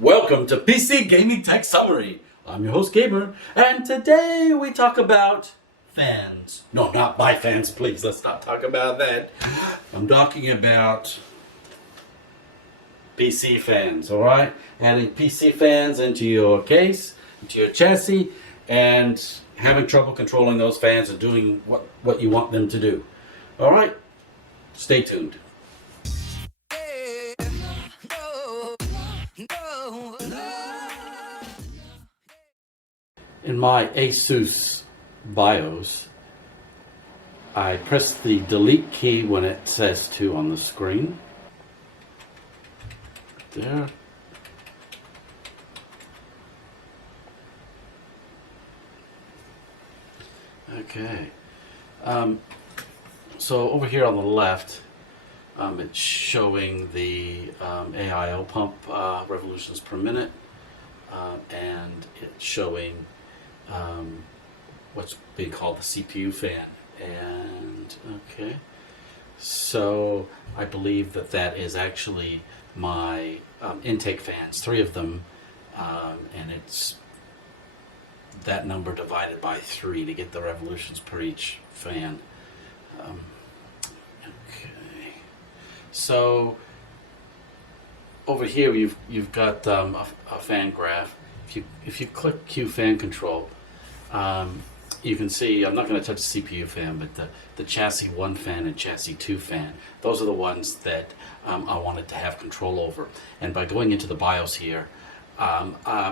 Welcome to PC Gaming Tech Summary. I'm your host Gamer, and today we talk about fans. No, not my fans, please. Let's not talk about that. I'm talking about PC fans, alright? Adding PC fans into your case, into your chassis, and having trouble controlling those fans and doing what you want them to do. Alright? Stay tuned. In my Asus BIOS, I press the delete key when it says 2 on the screen. There. Okay. So over here on the left, it's showing the AIO pump revolutions per minute, and it's showing what's being called the CPU fan. And okay, so I believe that is actually my intake fans, 3 of them, and it's that number divided by 3 to get the revolutions per each fan. Okay, so over here you've got a fan graph. If you click Q fan control, you can see, I'm not going to touch the CPU fan, but the chassis 1 fan and chassis 2 fan, those are the ones that I wanted to have control over. And by going into the BIOS here,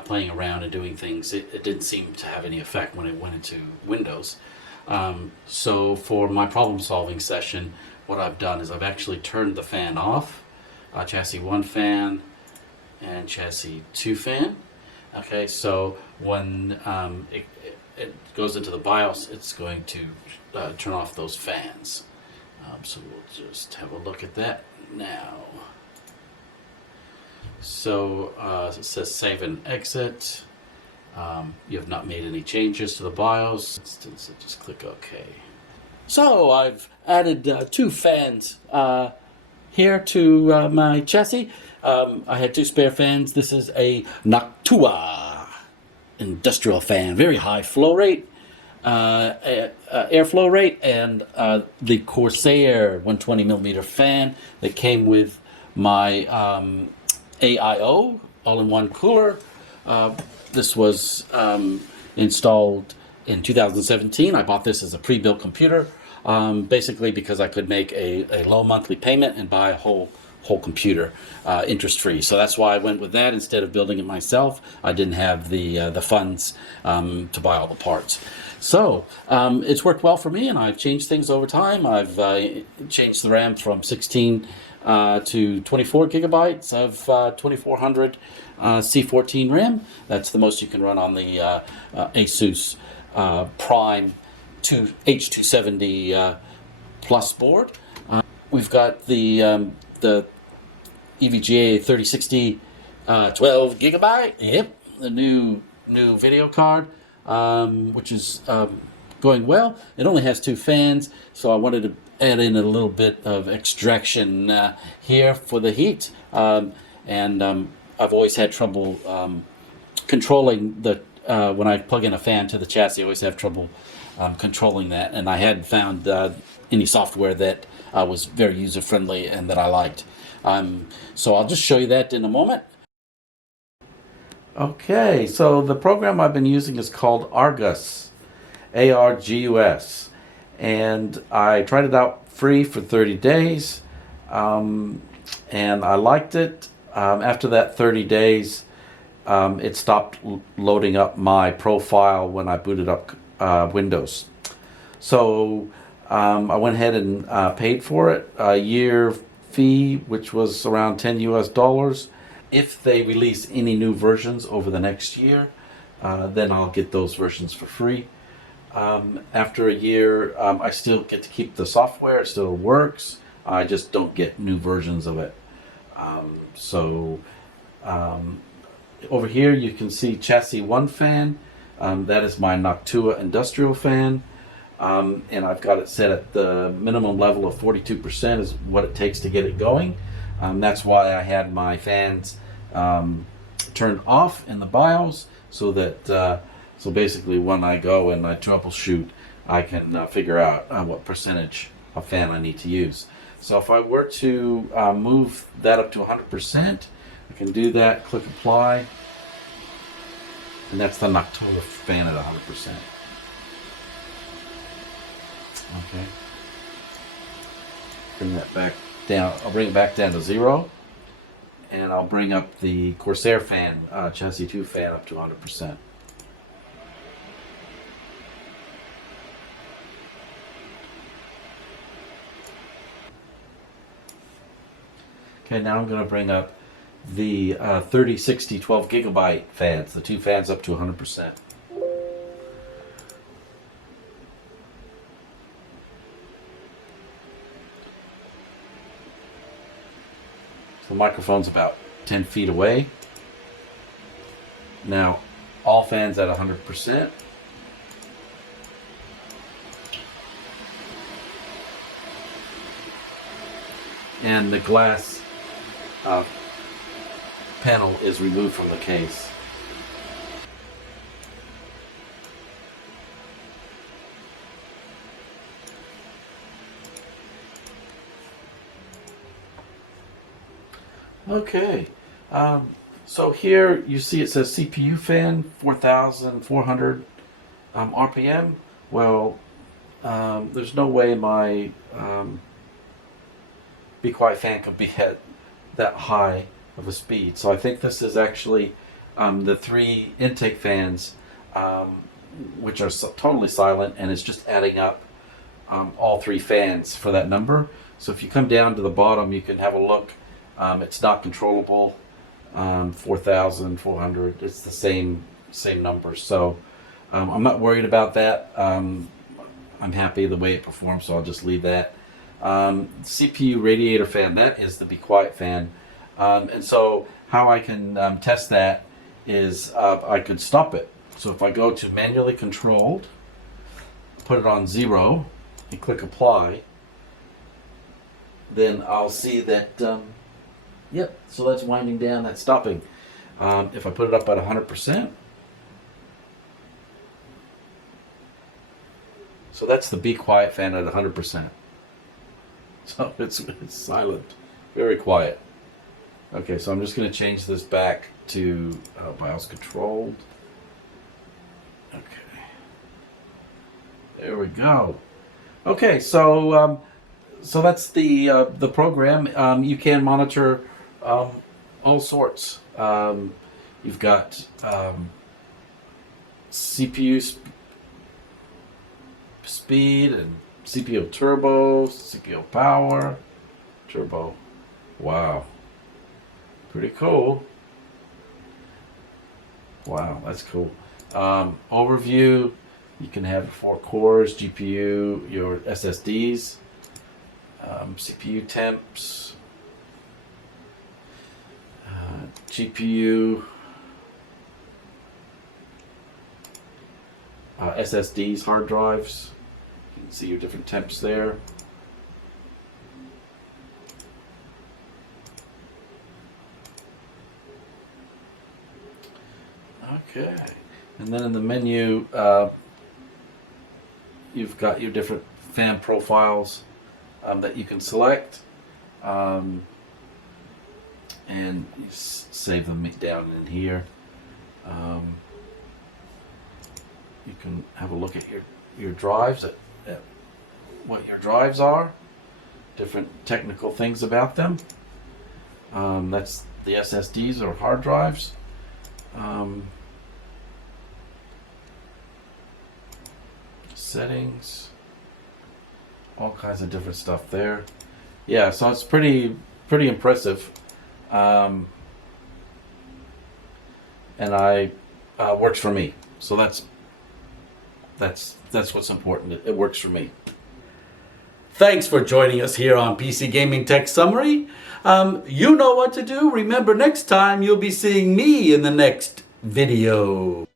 playing around and doing things, it didn't seem to have any effect when it went into Windows. So for my problem solving session, what I've done is I've actually turned the fan off, chassis 1 fan and chassis 2 fan. Okay, so when it goes into the BIOS, it's going to turn off those fans. So we'll just have a look at that now. So it says save and exit. You have not made any changes to the BIOS. So just click OK. So I've added 2 fans here to my chassis. I had 2 spare fans. This is a Noctua industrial fan, very high flow rate, airflow rate, and the Corsair 120mm fan that came with my AIO all-in-one cooler. This was installed in 2017. I bought this as a pre-built computer, basically because I could make a low monthly payment and buy a whole computer interest-free. So that's why I went with that instead of building it myself. I didn't have the funds to buy all the parts. So it's worked well for me, and I've changed things over time. I've changed the RAM from 16 to 24 gigabytes of 2400 C14 RAM. That's the most you can run on the Asus Prime H270 Plus board. We've got the EVGA 3060 12 gigabyte. Yep, the new video card, which is going well. It only has 2 fans, so I wanted to add in a little bit of extraction here for the heat. And I've always had trouble controlling the when I plug in a fan to the chassis. I always have trouble controlling that, and I hadn't found any software that was very user-friendly and that I liked. So I'll just show you that in a moment. Okay, so the program I've been using is called Argus, ARGUS, and I tried it out free for 30 days, and I liked it. After that 30 days, it stopped loading up my profile when I booted up Windows. So I went ahead and paid for it, a year fee, which was around $10 US. If they release any new versions over the next year, then I'll get those versions for free. After a year, I still get to keep the software. It still works. I just don't get new versions of it. Over here you can see chassis 1 fan. That is my Noctua industrial fan. And I've got it set at the minimum level of 42% is what it takes to get it going. That's why I had my fans turned off in the BIOS so that so basically when I go and I troubleshoot, I can figure out what percentage of fan I need to use. So if I were to move that up to 100%, I can do that, click apply, and that's the Noctola fan at 100%. Okay. Bring that back down. I'll bring it back down to 0, and I'll bring up the Corsair fan, Chassis 2 fan, up to 100%. Okay, now I'm going to bring up the 30, 60, 12 gigabyte fans, the 2 fans up to 100%. So the microphone's about 10 feet away. Now, all fans at 100%. And the glass panel is removed from the case. Okay, so here you see it says CPU fan 4,400 RPM. Well, there's no way my Be Quiet fan could be at that high of a speed. So I think this is actually the 3 intake fans, which are totally silent, and it's just adding up all 3 fans for that number. So if you come down to the bottom, you can have a look. It's not controllable. 4,400. It's the same number. So I'm not worried about that. I'm happy the way it performs, so I'll just leave that. CPU radiator fan, that is the Be Quiet fan. And so how I can test that is I could stop it. So if I go to manually controlled, put it on 0, and click apply, then I'll see that, yep, so that's winding down, that's stopping. If I put it up at 100%, so that's the Be Quiet fan at 100%. So it's silent, very quiet. Okay, so I'm just going to change this back to BIOS controlled. Okay, there we go. Okay, so so that's the program. You can monitor all sorts. You've got CPU speed and CPU turbo, CPU power, turbo. Wow. Pretty cool. Wow, that's cool. Overview, you can have 4 cores, GPU, your SSDs, CPU temps, GPU, SSDs, hard drives. You can see your different temps there. Okay, and then in the menu, you've got your different fan profiles that you can select, and you save them down in here. You can have a look at your drives, at what your drives are, different technical things about them. That's the SSDs or hard drives. Settings, all kinds of different stuff there. Yeah, so it's pretty impressive, and works for me. So that's what's important. It works for me. Thanks for joining us here on PC Gaming Tech Summary. You know what to do. Remember, next time you'll be seeing me in the next video.